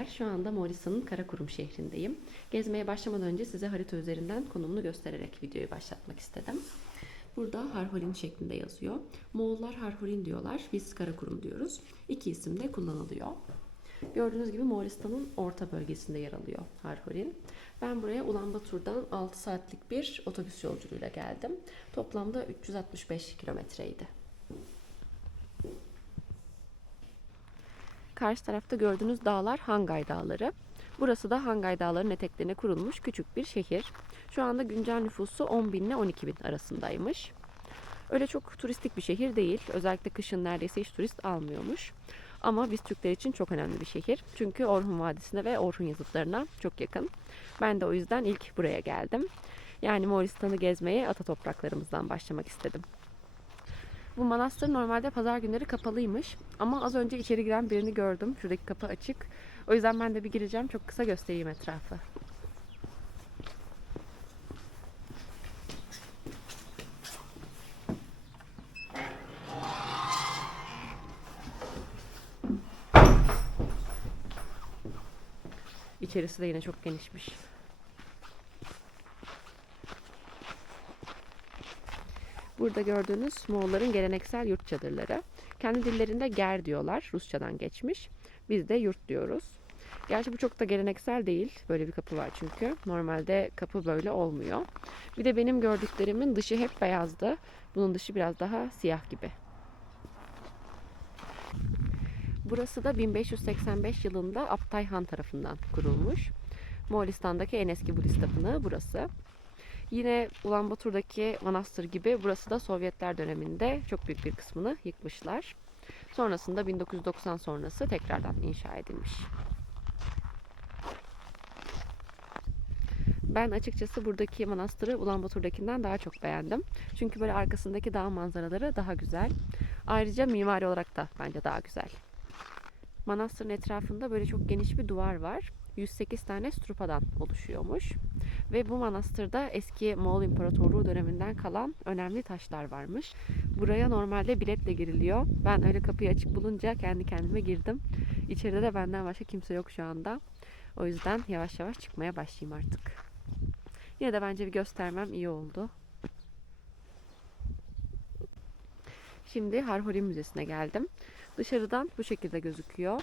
Merhabalar. Şu anda Moğolistan'ın Karakurum şehrindeyim. Gezmeye başlamadan önce size harita üzerinden konumunu göstererek videoyu başlatmak istedim. Burada Harhorin şeklinde yazıyor. Moğollar Harhorin diyorlar, biz Karakurum diyoruz. İki isim de kullanılıyor. Gördüğünüz gibi Moğolistan'ın orta bölgesinde yer alıyor Harhorin. Ben buraya Ulanbator'dan 6 saatlik bir otobüs yolculuğuyla geldim. Toplamda 365 kilometreydi. Karşı tarafta gördüğünüz dağlar Hangay Dağları. Burası da Hangay Dağları'nın eteklerine kurulmuş küçük bir şehir. Şu anda güncel nüfusu 10 bin ile 12 bin arasındaymış. Öyle çok turistik bir şehir değil. Özellikle kışın neredeyse hiç turist almıyormuş. Ama biz Türkler için çok önemli bir şehir. Çünkü Orhun Vadisi'ne ve Orhun yazıtlarına çok yakın. Ben de o yüzden ilk buraya geldim. Yani Moğolistan'ı gezmeye ata topraklarımızdan başlamak istedim. Bu manastır normalde pazar günleri kapalıymış. Ama az önce içeri giren birini gördüm. Şuradaki kapı açık. O yüzden ben de bir gireceğim. Çok kısa göstereyim etrafı. İçerisi de yine çok genişmiş. Burada gördüğünüz Moğolların geleneksel yurt çadırları. Kendi dillerinde ger diyorlar. Rusçadan geçmiş. Biz de yurt diyoruz. Gerçi bu çok da geleneksel değil. Böyle bir kapı var çünkü. Normalde kapı böyle olmuyor. Bir de benim gördüklerimin dışı hep beyazdı. Bunun dışı biraz daha siyah gibi. Burası da 1585 yılında Aptay Han tarafından kurulmuş. Moğolistan'daki en eski Budist tapınağı burası. Yine Ulanbator'daki manastır gibi burası da Sovyetler döneminde çok büyük bir kısmını yıkmışlar. Sonrasında 1990 sonrası tekrardan inşa edilmiş. Ben açıkçası buradaki manastırı Ulanbator'dakinden daha çok beğendim. Çünkü böyle arkasındaki dağ manzaraları daha güzel. Ayrıca mimari olarak da bence daha güzel. Manastırın etrafında böyle çok geniş bir duvar var. 108 tane strupadan oluşuyormuş. Ve bu manastırda eski Moğol İmparatorluğu döneminden kalan önemli taşlar varmış. Buraya normalde biletle giriliyor. Ben öyle kapıyı açık bulunca kendi kendime girdim. İçeride de benden başka kimse yok şu anda. O yüzden yavaş yavaş çıkmaya başlayayım artık. Yine de bence bir göstermem iyi oldu. Şimdi Harhorin Müzesi'ne geldim. Dışarıdan bu şekilde gözüküyor.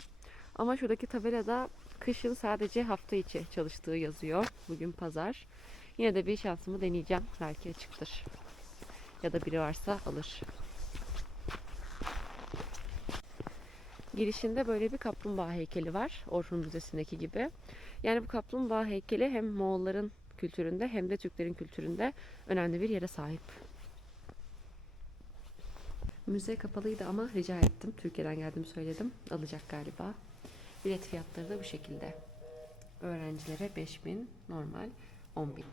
Ama şuradaki tabelada kışın sadece hafta içi çalıştığı yazıyor. Bugün pazar. Yine de bir şansımı deneyeceğim. Belki açıktır. Ya da biri varsa alır. Girişinde böyle bir kaplumbağa heykeli var. Orhun Müzesi'ndeki gibi. Yani bu kaplumbağa heykeli hem Moğolların kültüründe hem de Türklerin kültüründe önemli bir yere sahip. Müze kapalıydı ama rica ettim. Türkiye'den geldim söyledim. Alacak galiba. Bilet fiyatları da bu şekilde. Öğrencilere 5000, normal 10000.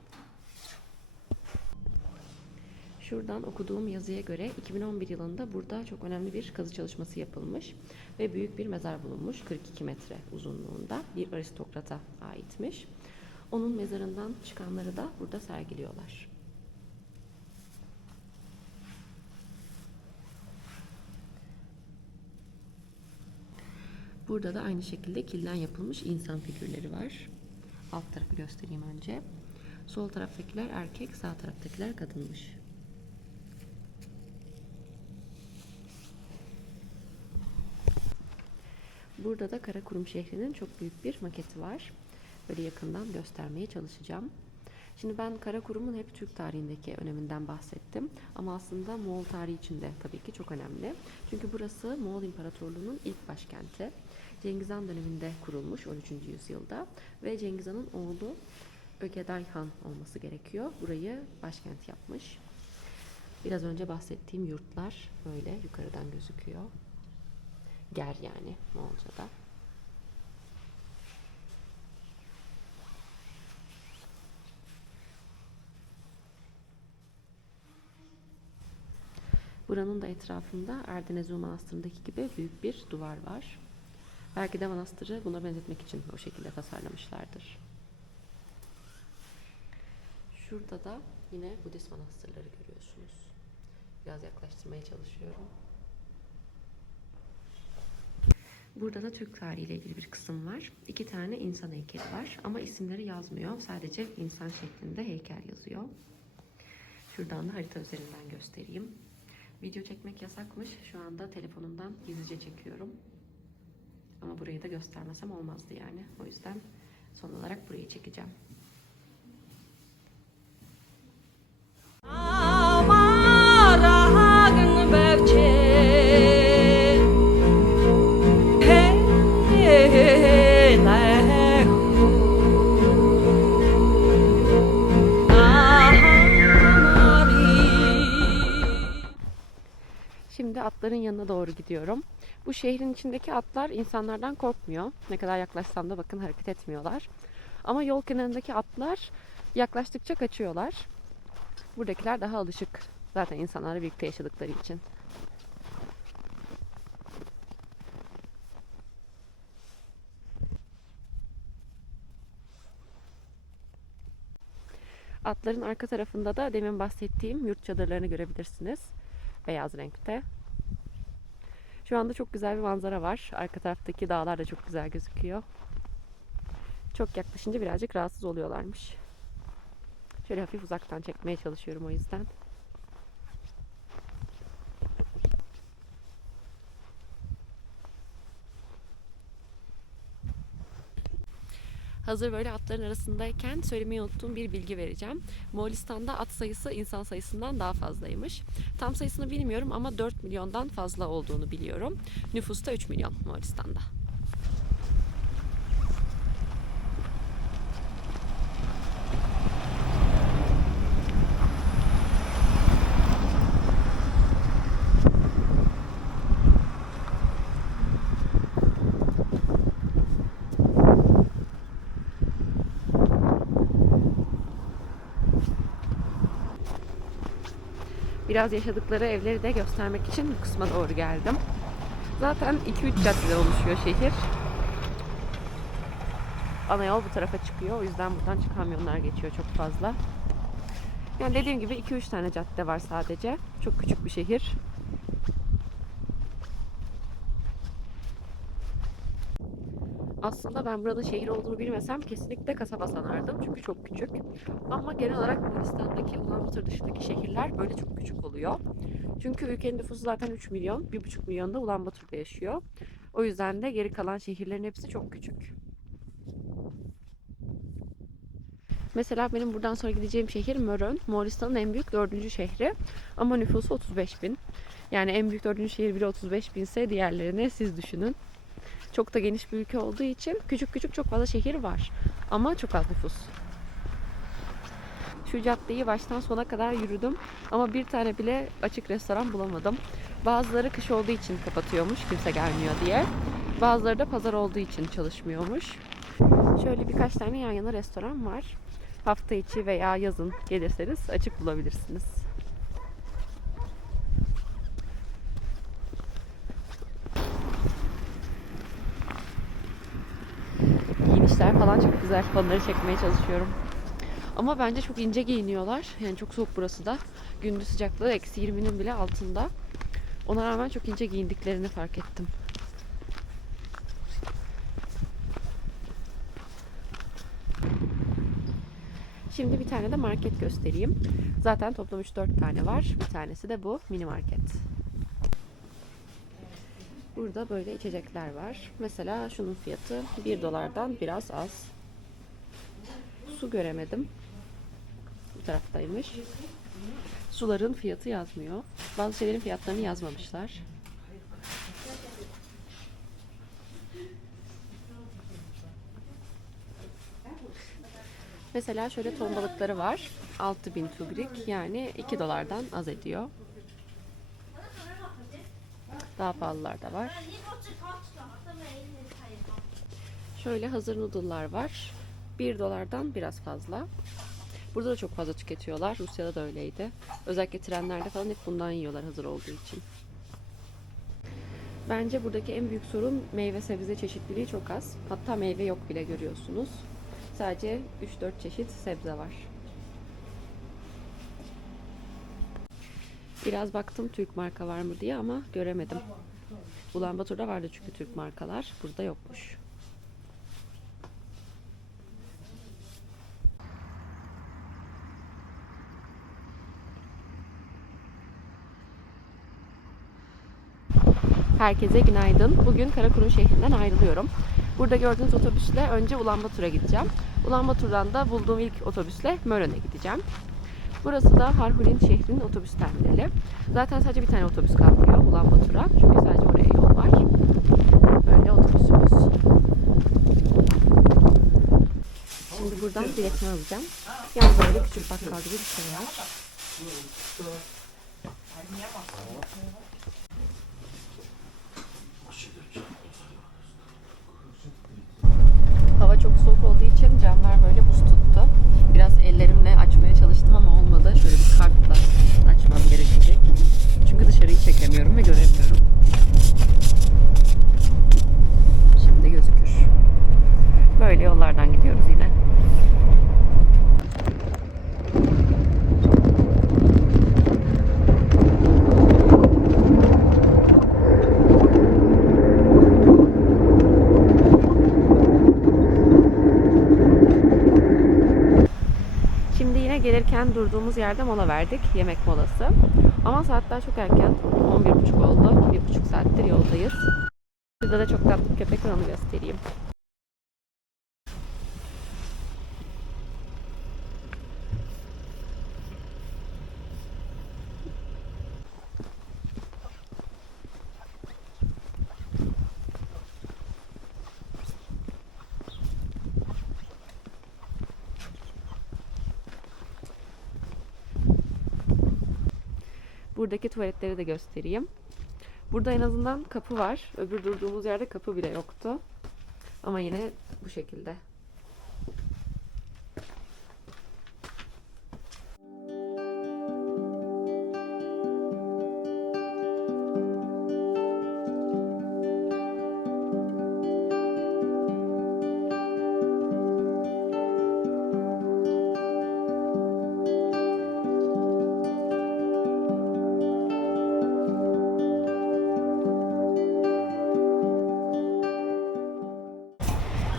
Şuradan okuduğum yazıya göre 2011 yılında burada çok önemli bir kazı çalışması yapılmış ve büyük bir mezar bulunmuş 42 metre uzunluğunda bir aristokrata aitmiş. Onun mezarından çıkanları da burada sergiliyorlar. Burada da aynı şekilde kilden yapılmış insan figürleri var. Alt tarafı göstereyim önce. Sol taraftakiler erkek, sağ taraftakiler kadınmış. Burada da Karakurum şehrinin çok büyük bir maketi var. Böyle yakından göstermeye çalışacağım. Şimdi ben Karakurum'un hep Türk tarihindeki öneminden bahsettim. Ama aslında Moğol tarihi için de tabii ki çok önemli. Çünkü burası Moğol İmparatorluğu'nun ilk başkenti. Cengiz Han döneminde kurulmuş 13. yüzyılda ve Cengiz Han'ın oğlu Ögeday Han olması gerekiyor. Burayı başkent yapmış. Biraz önce bahsettiğim yurtlar böyle yukarıdan gözüküyor. Ger yani Moğolca'da. Buranın da etrafında Erdenezu Manastırı'ndaki gibi büyük bir duvar var. Belki de manastırı buna benzetmek için o şekilde tasarlamışlardır. Şurada da yine Budist manastırları görüyorsunuz. Biraz yaklaştırmaya çalışıyorum. Burada da Türk tarihiyle ilgili bir kısım var. İki tane insan heykeli var ama isimleri yazmıyor. Sadece insan şeklinde heykel yazıyor. Şuradan da harita üzerinden göstereyim. Video çekmek yasakmış. Şu anda telefonumdan gizlice çekiyorum. Ama burayı da göstermesem olmazdı yani. O yüzden son olarak burayı çekeceğim. Gidiyorum. Bu şehrin içindeki atlar insanlardan korkmuyor. Ne kadar yaklaşsam da bakın hareket etmiyorlar. Ama yol kenarındaki atlar yaklaştıkça kaçıyorlar. Buradakiler daha alışık. Zaten insanlarla birlikte yaşadıkları için. Atların arka tarafında da demin bahsettiğim yurt çadırlarını görebilirsiniz. Beyaz renkte. Şu anda çok güzel bir manzara var. Arka taraftaki dağlar da çok güzel gözüküyor. Çok yaklaşınca birazcık rahatsız oluyorlarmış. Şöyle hafif uzaktan çekmeye çalışıyorum o yüzden. Hazır böyle atların arasındayken söylemeyi unuttuğum bir bilgi vereceğim. Moğolistan'da at sayısı insan sayısından daha fazlaymış. Tam sayısını bilmiyorum ama 4 milyondan fazla olduğunu biliyorum. Nüfus da 3 milyon Moğolistan'da. Biraz yaşadıkları evleri de göstermek için bu kısma doğru geldim. Zaten 2-3 caddeden oluşuyor şehir. Ana yol bu tarafa çıkıyor. O yüzden buradan kamyonlar geçiyor çok fazla. Yani dediğim gibi 2-3 tane cadde var sadece. Çok küçük bir şehir. Aslında ben burada şehir olduğunu bilmesem kesinlikle kasaba sanardım. Çünkü çok küçük. Ama genel olarak Moğolistan'daki Ulaanbaatar dışındaki şehirler böyle çok küçük oluyor. Çünkü ülkenin nüfusu zaten 3 milyon. 1,5 milyon da Ulaanbaatar'da yaşıyor. O yüzden de geri kalan şehirlerin hepsi çok küçük. Mesela benim buradan sonra gideceğim şehir Mörön. Moğolistan'ın en büyük dördüncü şehri. Ama nüfusu 35 bin. Yani en büyük dördüncü şehir bile 35 binse diğerlerini siz düşünün. Çok da geniş bir ülke olduğu için küçük küçük çok fazla şehir var. Ama çok az nüfus. Şu caddeyi baştan sona kadar yürüdüm ama bir tane bile açık restoran bulamadım. Bazıları kış olduğu için kapatıyormuş kimse gelmiyor diye. Bazıları da pazar olduğu için çalışmıyormuş. Şöyle birkaç tane yan yana restoran var. Hafta içi veya yazın gelirseniz açık bulabilirsiniz. Giyinişler falan çok güzel. Onları çekmeye çalışıyorum. Ama bence çok ince giyiniyorlar. Yani çok soğuk burası da. Gündüz sıcaklığı eksi 20'nin bile altında. Ona rağmen çok ince giyindiklerini fark ettim. Şimdi bir tane de market göstereyim. Zaten toplam 3-4 tane var. Bir tanesi de bu mini market. Burada böyle içecekler var. Mesela şunun fiyatı 1 dolardan biraz az. Su göremedim. Bu taraftaymış. Suların fiyatı yazmıyor. Bazı şeylerin fiyatlarını yazmamışlar. Mesela şöyle ton balıkları var. 6000 tugrik yani 2 dolardan az ediyor. Daha pahalılar da var. Şöyle hazır noodle'lar var. 1 dolardan biraz fazla. Burada da çok fazla tüketiyorlar. Rusya'da da öyleydi. Özellikle trenlerde falan hep bundan yiyorlar hazır olduğu için. Bence buradaki en büyük sorun meyve sebze çeşitliliği çok az. Hatta meyve yok bile görüyorsunuz. Sadece 3-4 çeşit sebze var. Biraz baktım Türk marka var mı diye ama göremedim. Ulaanbaatar'da vardı çünkü Türk markalar. Burada yokmuş. Herkese günaydın. Bugün Karakurum şehrinden ayrılıyorum. Burada gördüğünüz otobüsle önce Ulaanbaatar'a gideceğim. Ulaanbaatar'dan da bulduğum ilk otobüsle Mören'e gideceğim. Burası da Harhulin şehrinin otobüs terminali. Zaten sadece bir tane otobüs kalkıyor Ulaanbaatar'a. Çünkü sadece oraya yol var. Böyle otobüsümüz. Şimdi buradan biletimi alacağım. Yalnız böyle küçük bakkal gibi bir şey var. Hava çok soğuk olduğu için camlar böyle buz tuttu. Biraz ellerimle açmaya çalıştım ama olmadı. Şöyle bir kartla açmam gerekecek. Çünkü dışarıyı çekemiyorum ve göremiyorum. Şimdi gözükür. Böyle yollardan gidiyoruz yine. Şimdi gelirken durduğumuz yerde mola verdik. Yemek molası. Ama saatler çok erken. 11.30 oldu. 1.5 saattir yoldayız. Burada da çok tatlı bir köpek var onu göstereyim. Buradaki tuvaletleri de göstereyim. Burada en azından kapı var. Öbür durduğumuz yerde kapı bile yoktu. Ama yine bu şekilde.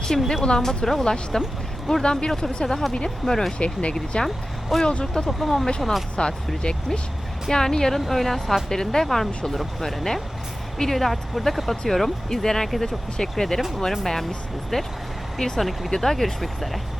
Şimdi Ulaanbaatar'a ulaştım. Buradan bir otobüse daha binip Mörön şehrine gideceğim. O yolculukta toplam 15-16 saat sürecekmiş. Yani yarın öğlen saatlerinde varmış olurum Mörön'e. Videoyu da artık burada kapatıyorum. İzleyen herkese çok teşekkür ederim. Umarım beğenmişsinizdir. Bir sonraki videoda görüşmek üzere.